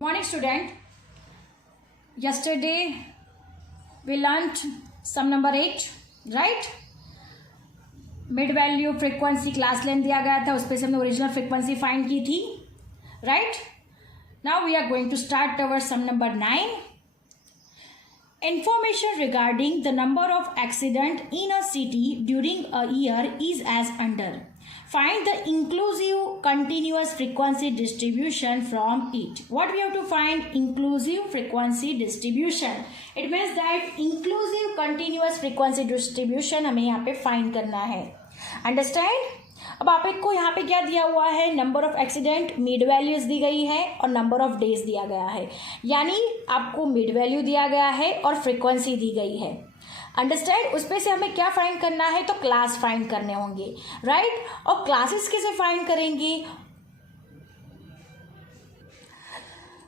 Morning student. Yesterday we learnt sum number 8, right? Mid value frequency class length दिया गया था, उस पर से हमने ओरिजिनल फ्रीक्वेंसी फाइंड की थी, right? Now we are going to start our sum number 9. Information regarding the number of accident in a city during a year is as under. Find the inclusive continuous frequency distribution from it. What we have to find? Inclusive frequency distribution. It means that inclusive continuous frequency distribution हमें यहाँ पे find करना है. Understand? अब आपको यहाँ पे क्या दिया हुआ है? Number of accident, mid values दी गई है और नंबर ऑफ डेज दिया गया है. यानी आपको मिड वैल्यू दिया गया है और फ्रीक्वेंसी दी गई है. अंडरस्टैंड? उस पे से हमें क्या फाइंड करना है? तो क्लास फाइंड करने होंगे, राइट? और क्लासेस कैसे फाइंड करेंगे?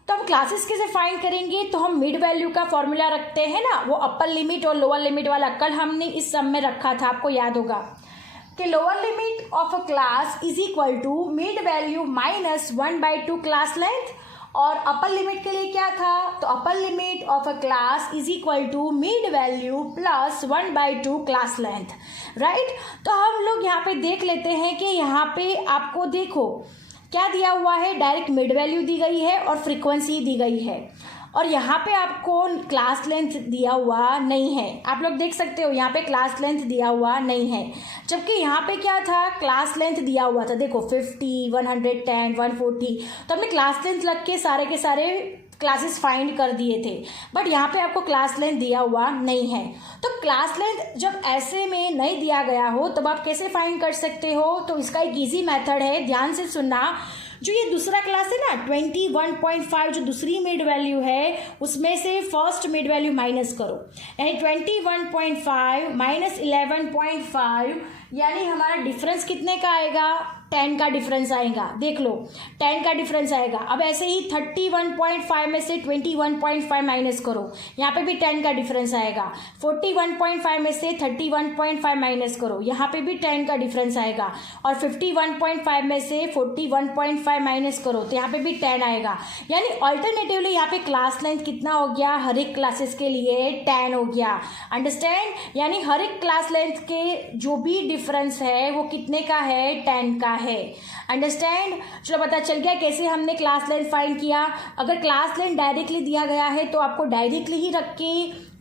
तो हम क्लासेस कैसे फाइंड करेंगे? तो हम मिड वैल्यू का फॉर्मूला रखते हैं ना, वो अपर लिमिट और लोअर लिमिट वाला. कल हमने इस सम में रखा था, आपको याद होगा कि lower limit of a class is equal to mid value minus 1/2 class length. और अपर लिमिट के लिए क्या था? तो upper limit of a class is equal to mid value plus 1/2 class length, right? तो हम लोग यहाँ पे देख लेते हैं कि यहाँ पे आपको देखो क्या दिया हुआ है. डायरेक्ट मिड वैल्यू दी गई है और फ्रीक्वेंसी दी गई है, और यहाँ पे आपको क्लास लेंथ दिया हुआ नहीं है. आप लोग देख सकते हो यहाँ पे क्लास लेंथ दिया हुआ नहीं है, जबकि यहाँ पे क्या था? क्लास लेंथ दिया हुआ था. देखो 50, 110, 140, तो हमने क्लास लेंथ लग के सारे क्लासेस फाइंड कर दिए थे. बट यहाँ पे आपको क्लास लेंथ दिया हुआ नहीं है. तो क्लास लेंथ जब ऐसे में नहीं दिया गया हो तब आप कैसे फाइंड कर सकते हो? तो इसका एक इजी मेथड है, ध्यान से सुनना. जो ये दूसरा क्लास है ना 21.5, जो दूसरी मिड वैल्यू है उसमें से फर्स्ट मिड वैल्यू माइनस करो. यानी 21.5 माइनस 11.5, यानी हमारा डिफरेंस कितने का आएगा? 10 का डिफरेंस आएगा. देख लो 10 का डिफरेंस आएगा. अब ऐसे ही 31.5 में से 21.5 माइनस करो, यहाँ पे भी 10 का डिफरेंस आएगा. 41.5 में से 31.5 माइनस करो, यहाँ पे भी 10 का डिफरेंस आएगा. और 51.5 में से 41.5 माइनस करो तो यहाँ पे भी 10 आएगा. यानी ऑल्टरनेटिवली यहाँ पे क्लास लेंथ कितना हो गया? हर एक क्लासेस के लिए 10 हो गया. अंडरस्टैंड? यानी हर एक क्लास लेंथ के जो भी डिफरेंस है वो कितने का है? 10 का है. अंडरस्टैंड? चलो पता चल गया कैसे हमने क्लास लेंथ फाइंड किया. अगर क्लास लेंथ डायरेक्टली दिया गया है तो आपको डायरेक्टली ही रख के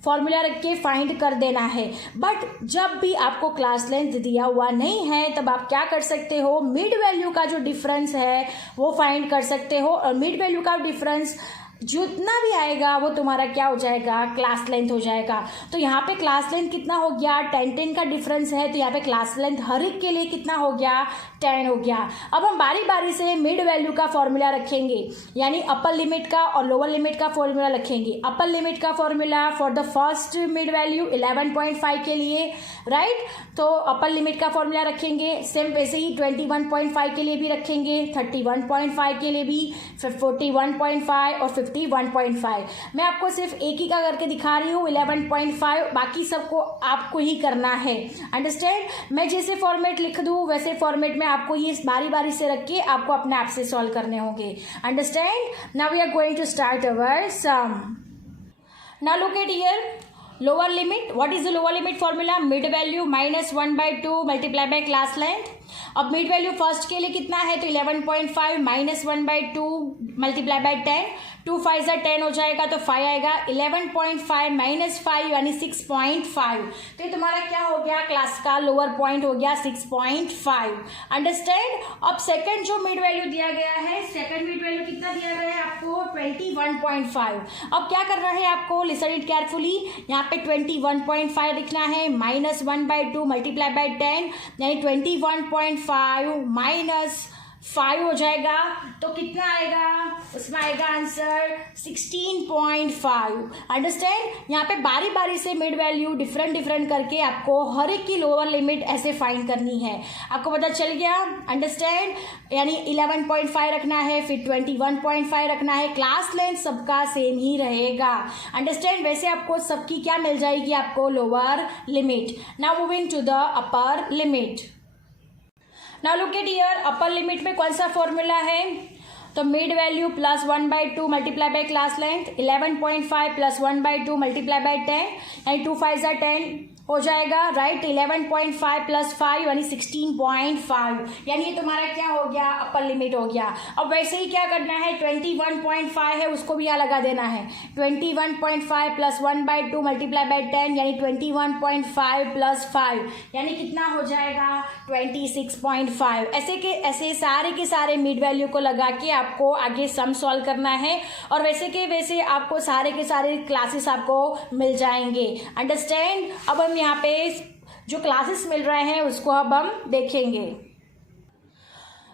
फॉर्मूला रख के फाइंड कर देना है. बट जब भी आपको क्लास लेंथ दिया हुआ नहीं है तब आप क्या कर सकते हो? मिड वैल्यू का जो डिफरेंस है वो फाइंड कर सकते हो. और मिड वैल्यू का डिफरेंस जितना भी आएगा वो तुम्हारा क्या हो जाएगा? क्लास लेंथ हो जाएगा. तो यहाँ पे क्लास लेंथ कितना हो गया? 10 का डिफरेंस है, तो यहाँ पे क्लास लेंथ हर एक के लिए कितना हो गया? 10 हो गया. अब हम बारी बारी से मिड वैल्यू का फॉर्मूला रखेंगे, यानी अपर लिमिट का और लोअर लिमिट का फॉर्मूला रखेंगे. अपर लिमिट का formula for the first mid value 11.5 के लिए, राइट? तो अपर लिमिट का फॉर्मूला रखेंगे. सेम वैसे ही 21.5 के लिए भी रखेंगे, 31.5 के लिए भी, 41.5 और 51.5. मैं आपको सिर्फ एक ही का करके दिखा रही हूँ 11.5, बाकी सबको आपको ही करना है. अंडरस्टैंड? मैं जैसे फॉर्मेट लिख दूँ वैसे फॉर्मेट में आपको ये बारी बारी से रख के आपको अपने आप से सॉल्व करने होंगे. Understand? Now we are going to start our sum. Now look at here. Lower limit, what is the lower limit formula? Mid value minus 1/2 multiply by class length. अब मिड वैल्यू फर्स्ट के लिए कितना है? तो 11.5 minus 1/2 multiply by 10. 2 5 10 हो जाएगा तो 5 आएगा. 11.5 माइनस 5 यानी 6.5. तो ये तुम्हारा क्या हो गया? क्लास का लोअर पॉइंट हो गया 6.5. अंडरस्टैंड? अब सेकंड जो मिड वैल्यू दिया गया है, सेकंड मिड वैल्यू कितना दिया गया है आपको? 21.5. अब क्या करना है आपको? Listen it carefully. यहाँ पे 21.5 लिखना है, माइनस 1/2 मल्टीप्लाई बाय 10, यानी 21.5 माइनस 5 हो जाएगा. तो कितना आएगा? उसमें आएगा आंसर 16.5. अंडरस्टैंड? यहाँ पे बारी बारी से मिड वैल्यू डिफरेंट करके आपको हर एक की लोअर लिमिट ऐसे फाइंड करनी है. आपको पता चल गया? अंडरस्टैंड? यानी 11.5 रखना है, फिर 21.5 रखना है. क्लास लेंथ सबका सेम ही रहेगा. अंडरस्टैंड? वैसे आपको सबकी क्या मिल जाएगी? आपको lower limit. Now moving to the upper limit. Now look at here. Upper limit में कौन सा फॉर्मूला है? तो mid value plus 1/2 multiply by class length, 11.5 plus 1/2 multiply by 10 यानी 2 5 जा 10 हो जाएगा, राइट। 11.5 प्लस 5 यानी 16.5, यानी ये तुम्हारा क्या हो गया, अपर लिमिट हो गया। अब वैसे ही क्या करना है, 21.5 है उसको भी यहाँ लगा देना है। 21.5 प्लस 1/2 मल्टीप्लाई बाय 10 यानी 21.5 प्लस 5 यानी कितना हो जाएगा, 26.5। ऐसे सारे के सारे मिड वैल्यू को लगा के आपको आगे सम सॉल्व करना है, और वैसे के वैसे आपको सारे के सारे क्लासेस आपको मिल जाएंगे। अंडरस्टैंड। अब हम यहाँ पे जो क्लासेस मिल रहे हैं उसको अब हम देखेंगे।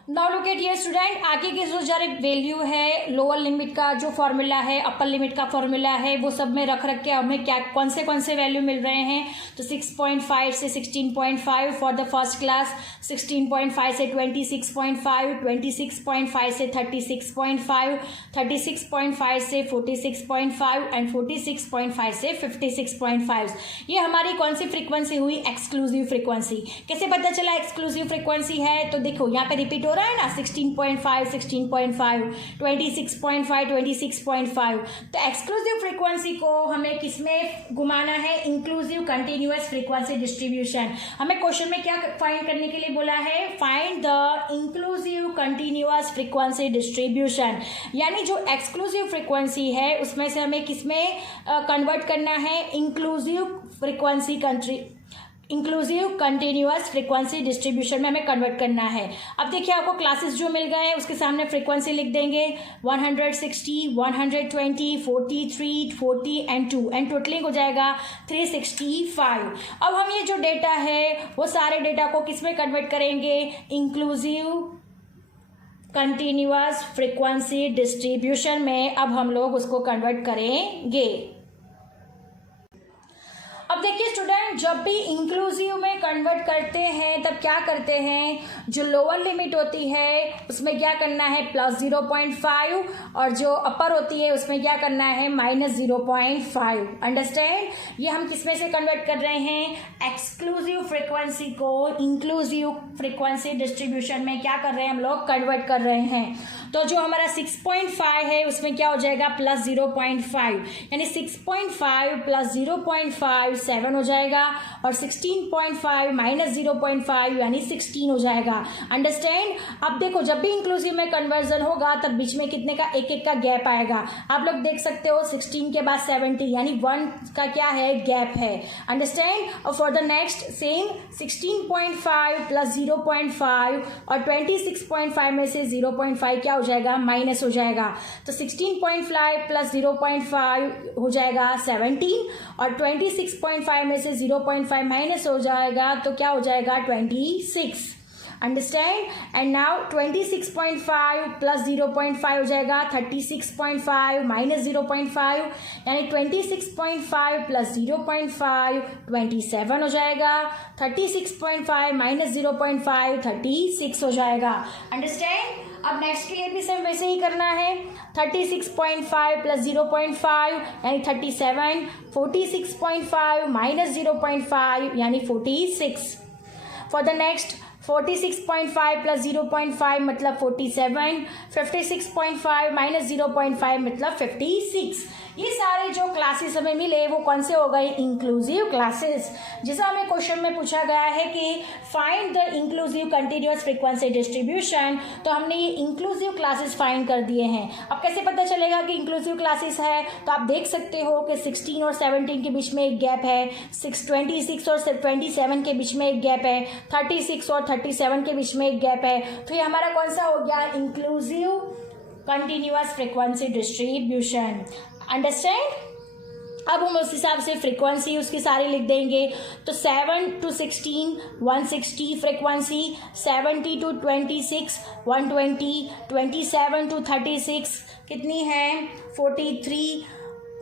Now look at here student, आगे की जो जरा वैल्यू है, लोअर लिमिट का जो फॉर्मूला है, अपर लिमिट का फॉर्मूला है, वो सब में रख के हमें क्या कौन से वैल्यू मिल रहे हैं। तो 6.5 से 16.5 फॉर द फर्स्ट क्लास, 16.5 से 26.5, 26.5 से 36.5, 36.5 से 46.5 एंड 46.5 से 56.5। ये हमारी कौन सी फ्रीक्वेंसी हुई, एक्सक्लूसिव फ्रीक्वेंसी। कैसे पता चला एक्सक्लूसिव फ्रीक्वेंसी है, तो देखो यहाँ पे रिपीट हो रहा है ना, 16.5, 16.5, 26.5, 26.5। तो एक्सक्लूसिव फ्रीक्वेंसी को हमें किसमें घुमाना है, इंक्लूसिव कंटिन्यूअस फ्रीक्वेंसी डिस्ट्रीब्यूशन। हमें क्वेश्चन में क्या फाइंड करने के लिए बोला है, find the inclusive continuous frequency distribution, यानी जो एक्सक्लूसिव फ्रीक्वेंसी है उसमें से हमें किसमें कन्वर्ट करना है, इंक्लूसिव कंटिन्यूअस फ्रीक्वेंसी डिस्ट्रीब्यूशन में हमें कन्वर्ट करना है। अब देखिए आपको क्लासेस जो मिल गए हैं उसके सामने फ्रीक्वेंसी लिख देंगे, 160, 120, 43, 40 एंड 2 एंड टोटलिंग हो जाएगा 365। अब हम ये जो डेटा है वो सारे डेटा को किस में कन्वर्ट करेंगे, इंक्लूसिव कंटिन्यूअस फ्रीक्वेंसी डिस्ट्रीब्यूशन में अब हम लोग उसको कन्वर्ट करेंगे। अब देखिए स्टूडेंट, जब भी इंक्लूसिव में कन्वर्ट करते हैं तब क्या करते हैं, जो लोअर लिमिट होती है उसमें क्या करना है, प्लस 0.5, और जो अपर होती है उसमें क्या करना है, माइनस 0.5। अंडरस्टैंड। ये हम किस में से कन्वर्ट कर रहे हैं, एक्सक्लूसिव फ्रीक्वेंसी को इंक्लूसिव फ्रीक्वेंसी डिस्ट्रीब्यूशन में क्या कर रहे हैं, हम लोग कन्वर्ट कर रहे हैं। तो जो हमारा 6.5 है उसमें क्या हो जाएगा, प्लस 0.5, यानी 6.5 प्लस 0.5 7 हो जाएगा, और 16.5 माइनस 0.5 यानी 16 हो जाएगा। अंडरस्टैंड। अब देखो जब भी इंक्लूसिव में कन्वर्जन होगा तब बीच में कितने का एक का गैप आएगा। आप लोग देख सकते हो 16 के बाद 70 यानी 1 का क्या है, गैप है। अंडरस्टैंड। और for the next same 16.5 plus 0.5 और 26.5 में से 0.5 क्या हो जाएगा, माइनस हो जाएगा। तो 16.5 प्लस 0.5 हो जाएगा 17, और 26.5 में से 0.5 माइनस हो जाएगा तो क्या हो जाएगा, 26। अंडरस्टैंड। एंड नाउ 26.5 प्लस 0.5 हो जाएगा 36.5 माइनस 0.5 यानी 26.5 प्लस 0.5 27 हो जाएगा, 36.5 माइनस 0.5 36 हो जाएगा। अंडरस्टैंड। अब नेक्स्ट के लिए भी सेम वैसे ही करना है, 36.5 प्लस 0.5 यानी 37, 46.5 माइनस 0.5 यानी 46। फॉर द नेक्स्ट 46.5 प्लस 0.5 मतलब 47, 56.5 माइनस 0.5 मतलब 56। ये सारे जो क्लासेस हमें मिले वो कौन से हो गए, इंक्लूसिव क्लासेस। जैसा हमें क्वेश्चन में पूछा गया है कि find the inclusive continuous frequency distribution, तो हमने ये इंक्लूसिव क्लासेस फाइंड कर दिए हैं। अब कैसे पता चलेगा कि इंक्लूसिव क्लासेस है, तो आप देख सकते हो कि 16 और 17 के बीच में एक गैप है, 26 और 27 के बीच में एक गैप है, 36 और 37 के बीच में एक गैप है। तो ये हमारा कौन सा हो गया, inclusive continuous frequency distribution. Understand. अब हम उस हिसाब से फ्रीक्वेंसी उसकी सारी लिख देंगे। तो 7 to 16 160 फ्रीक्वेंसी, 70 to 26 120, 27 to 36 कितनी है 43,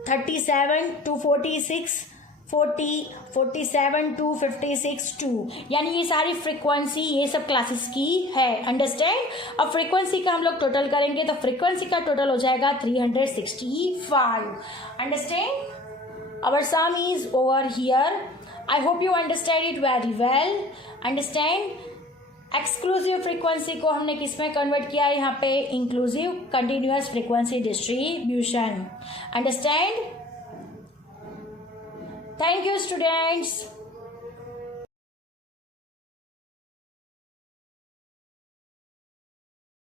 37 to 46 40, 47 to 56 2, यानी ये सारी फ्रीक्वेंसी ये सब क्लासेस की है। अंडरस्टैंड। अब फ्रीक्वेंसी का हम लोग टोटल करेंगे तो फ्रीक्वेंसी का टोटल हो जाएगा 365। Understand. Our sum is over here. I hope you understand it very well. Understand. Exclusive frequency को हमने किस में कन्वर्ट किया है यहाँ पे, inclusive continuous frequency distribution. Understand? Thank you students.